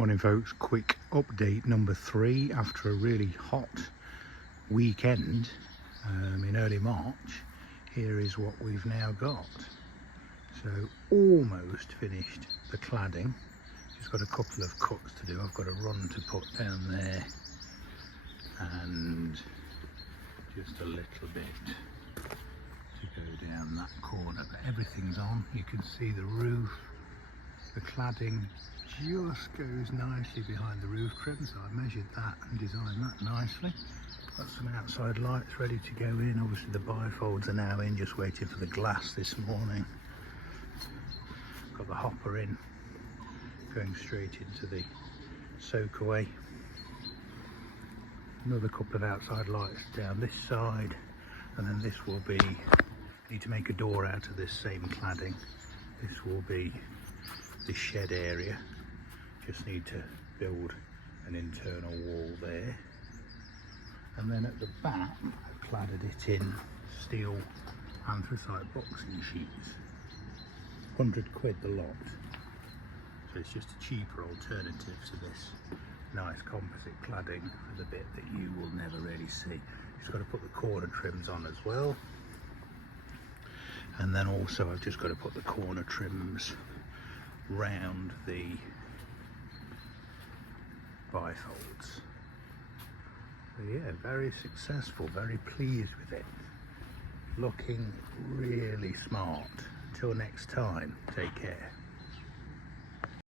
Morning folks, quick update number 3 after a really hot weekend in early March. Here is what we've now got. So almost finished the cladding, just got a couple of cuts to do. I've got a run to put down there and just a little bit to go down that corner, but everything's on. You can see the roof, the cladding just goes nicely behind the roof trim, so I measured that and designed that nicely. Got some outside lights ready to go in. Obviously the bifolds are now in, just waiting for the glass this morning. Got the hopper in, going straight into the soak away. Another couple of outside lights down this side, and then this will be, need to make a door out of this same cladding. This will be the shed area. Just need to build an internal wall there, and then at the back I've cladded it in steel anthracite boxing sheets. 100 quid the lot, so it's just a cheaper alternative to this nice composite cladding for the bit that you will never really see. Just got to put the corner trims on as well, and then also I've just got to put the corner trims round the bifolds. So yeah, very successful, very pleased with it. Looking really smart. Till next time, take care.